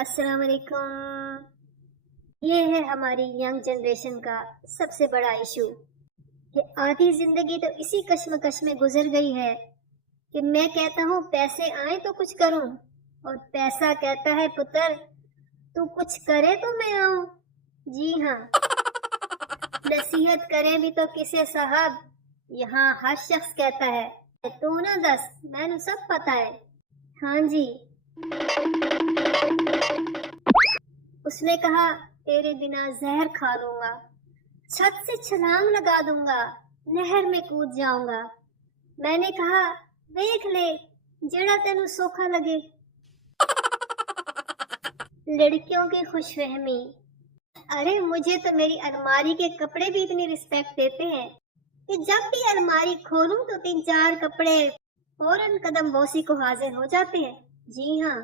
अस्सलाम वालेकुम। ये है हमारी यंग जनरेशन का सबसे बड़ा इशू कि आधी जिंदगी तो इसी कश्मकश में गुजर गई है कि मैं कहता हूँ पैसे आए तो कुछ करूँ, और पैसा कहता है पुत्र तू कुछ करे तो मैं आऊँ। जी हाँ, नसीहत करें भी तो किसे साहब, यहाँ हर शख्स कहता है तू ना दस, मैंने सब पता है। हाँ जी, उसने कहा तेरे बिना जहर खा लूंगा, छत से छलांग लगा दूंगा, नहर में कूद जाऊंगा। मैंने कहा देख ले जेड़ा तेनू सोखा लगे। लड़कियों की खुशफहमी, अरे मुझे तो मेरी अलमारी के कपड़े भी इतनी रिस्पेक्ट देते हैं कि जब भी अलमारी खोलूं तो 3-4 कपड़े फौरन कदम बोसी को हाजिर हो जाते हैं। जी हाँ,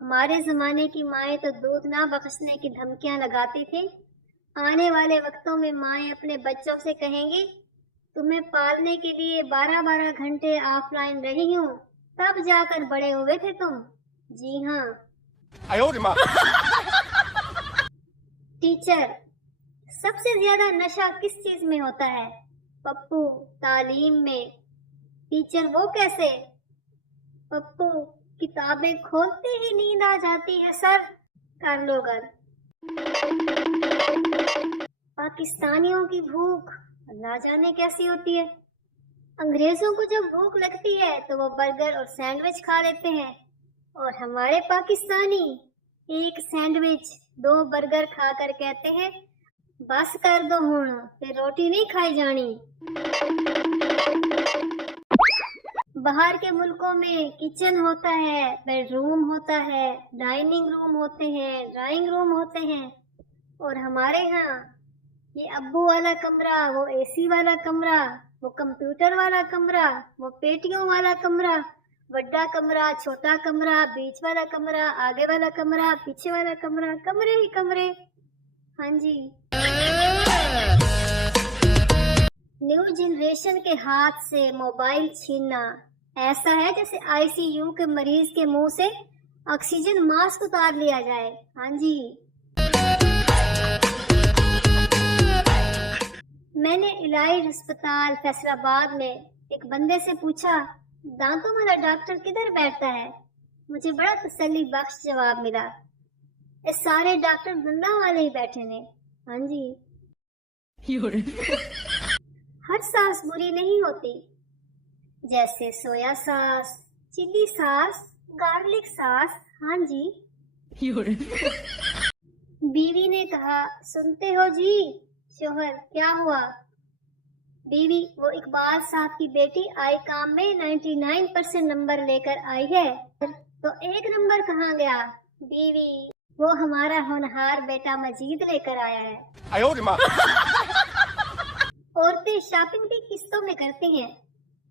हमारे जमाने की माएँ तो दूध ना बख्शने की धमकियां लगाती थी। आने वाले वक्तों में माएँ अपने बच्चों से कहेंगी तुम्हें पालने के लिए 12-12 घंटे ऑफलाइन रही हूँ, तब जाकर बड़े हुए थे तुम। जी हाँ, टीचर, सबसे ज्यादा नशा किस चीज में होता है? पप्पू, तालीम में। टीचर वो कैसे? पप्पू, किताबें खोलते ही नींद आ जाती है सर। कर लो गर। पाकिस्तानियों की भूख ना जाने कैसी होती है। अंग्रेजों को जब भूख लगती है तो वो बर्गर और सैंडविच खा लेते हैं, और हमारे पाकिस्तानी एक सैंडविच 2 बर्गर खाकर कहते हैं बस कर दो हुण, फिर रोटी नहीं खाई जानी। बाहर के मुल्कों में किचन होता है, बेडरूम होता है, डाइनिंग रूम होते हैं, ड्राइंग रूम होते हैं, और हमारे यहाँ ये अब्बू वाला कमरा, वो एसी वाला कमरा, वो कंप्यूटर वाला कमरा, वो पेटियों वाला कमरा, बड़ा कमरा, छोटा कमरा, बीच वाला कमरा, आगे वाला कमरा, पीछे वाला कमरा, कमरे ही कमरे। हाँ जी, न्यू जनरेशन के हाथ से मोबाइल छीनना ऐसा है जैसे आईसीयू के मरीज के मुंह से ऑक्सीजन मास्क उतार लिया जाए। हाँ जी, मैंने इलाही अस्पताल फैसलाबाद में एक बंदे से पूछा दांतों वाला डॉक्टर किधर बैठता है? मुझे बड़ा तसल्ली बख्श जवाब मिला, इस सारे डॉक्टर दंदा वाले ही बैठे ने। हाँ जी, हर सांस बुरी नहीं होती, जैसे soya sauce, chilli sauce, garlic sauce. हाँ जी, बीवी ने कहा सुनते हो जी? शोहर, क्या हुआ? बीवी, वो इकबाल साहब की बेटी आई काम में 99% नंबर लेकर आई है, तो 1 नंबर कहाँ गया? बीवी, वो हमारा होनहार बेटा मजीद लेकर आया है। औरतें शॉपिंग भी किस्तों में करती हैं।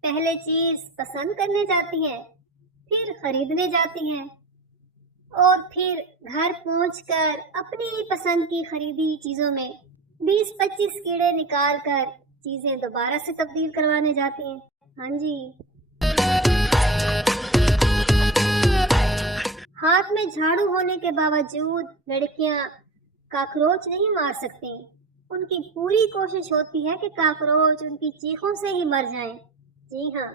पहले चीज पसंद करने जाती हैं, फिर खरीदने जाती हैं, और फिर घर पहुंचकर अपनी पसंद की खरीदी चीजों में 20-25 कीड़े निकाल कर चीजें दोबारा से तब्दील करवाने जाती हैं। हाँ जी, हाथ में झाड़ू होने के बावजूद लड़कियां काकरोच नहीं मार सकती। उनकी पूरी कोशिश होती है कि काकरोच उनकी चीखों से ही मर जाएं। जी हाँ,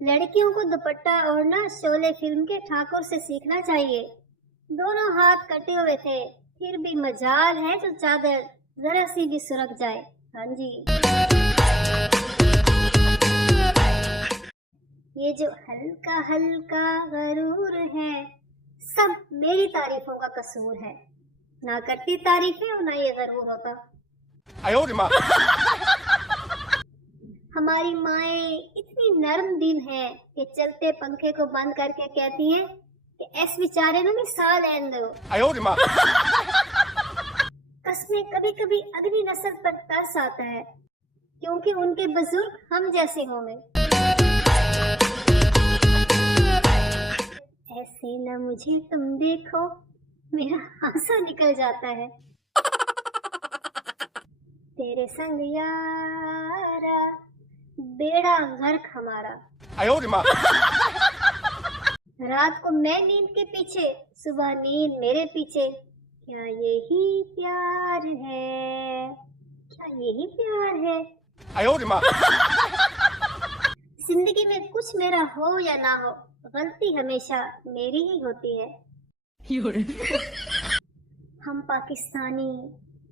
लड़कियों को दुपट्टा ओढ़ना शोले फिल्म के ठाकुर से सीखना चाहिए। दोनों हाथ कटे हुए थे, फिर भी मजाल है जो चादर जरा सी भी सुरख जाए। हाँ जी, ये जो हल्का हल्का गरूर है सब मेरी तारीफों का कसूर है। ना करती तारीफें और ना ये गरूर होता। हमारी माएँ इतनी नरम दिल हैं कि चलते पंखे को बंद करके कहती हैं कि ऐस बेचारे ना भी साह लेन दो। कसमें कभी कभी अगली नस्ल पर तरस आता है, क्योंकि उनके बुजुर्ग हम जैसे होंगे। ऐसे न मुझे तुम देखो, मेरा आंसू निकल जाता है। तेरे संग यारा बेड़ा गर्क हमारा। रात को मैं नींद के पीछे, सुबह नींद मेरे पीछे। क्या यही प्यार है? क्या यही प्यार है? 哎呦我的妈！ जिंदगी में कुछ मेरा हो या ना हो, गलती हमेशा मेरी ही होती है। 有人， हम पाकिस्तानी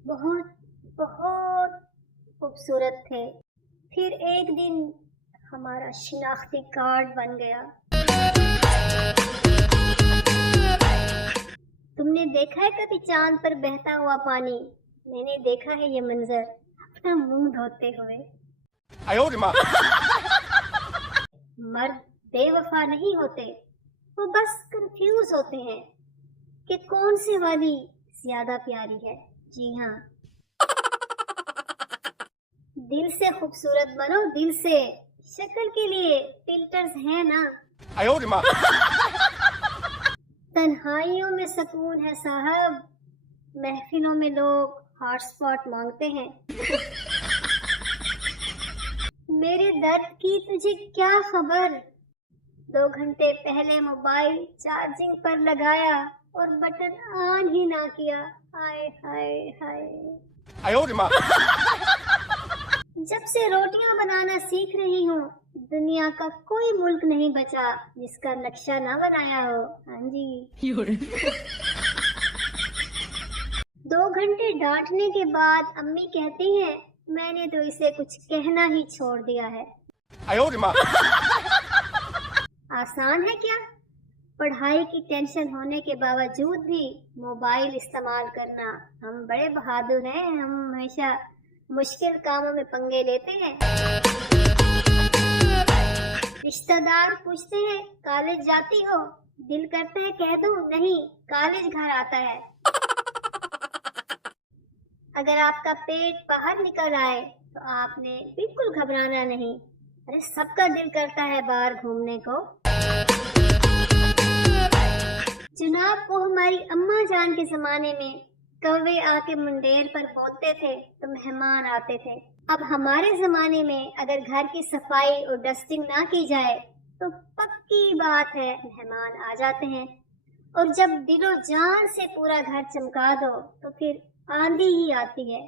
बहुत बहुत खूबसूरत थे, फिर एक दिन हमारा शिनाख्ती कार्ड बन गया। तुमने देखा है कभी चांद पर बहता हुआ पानी? मैंने देखा है ये मंजर अपना मुंह धोते हुए। 哎呦我的妈！ मर्द बेवफा नहीं होते, वो बस कंफ्यूज होते हैं कि कौन सी वाली ज्यादा प्यारी है। जी हाँ, दिल से खूबसूरत बनो, दिल से। शक्ल के लिए फिल्टर्स हैं ना। 哎呦我的妈！ तन्हाइयों में सुकून है साहब, महफिलों में लोग हॉटस्पॉट मांगते हैं। मेरे दर्द की तुझे क्या खबर? 2 घंटे पहले मोबाइल चार्जिंग पर लगाया और बटन ऑन ही ना किया। हाय हाय हाय। 哎呦我的妈！ जब से रोटियां बनाना सीख रही हूँ, दुनिया का कोई मुल्क नहीं बचा जिसका नक्शा ना बनाया हो। हाँ जी। 有人， 2 घंटे डांटने के बाद अम्मी कहती हैं, मैंने तो इसे कुछ कहना ही छोड़ दिया है। 哎呦我的妈！ आसान है क्या? पढ़ाई की टेंशन होने के बावजूद भी मोबाइल इस्तेमाल करना। हम बड़े बहादुर हैं, हम हमेशा मुश्किल कामों में पंगे लेते हैं। रिश्तेदार पूछते हैं कॉलेज जाती हो? दिल करता है कह दूं नहीं, कॉलेज घर आता है। अगर आपका पेट बाहर निकल आए तो आपने बिल्कुल घबराना नहीं। अरे सबका दिल करता है बाहर घूमने को। जनाब, वो हमारी अम्मा जान के जमाने में कौवे आके मुंडेर पर बोलते थे तो मेहमान आते थे। अब हमारे जमाने में अगर घर की सफाई और डस्टिंग ना की जाए तो पक्की बात है मेहमान आ जाते हैं। और जब दिलो जान से पूरा घर चमका दो तो फिर आंधी ही आती है।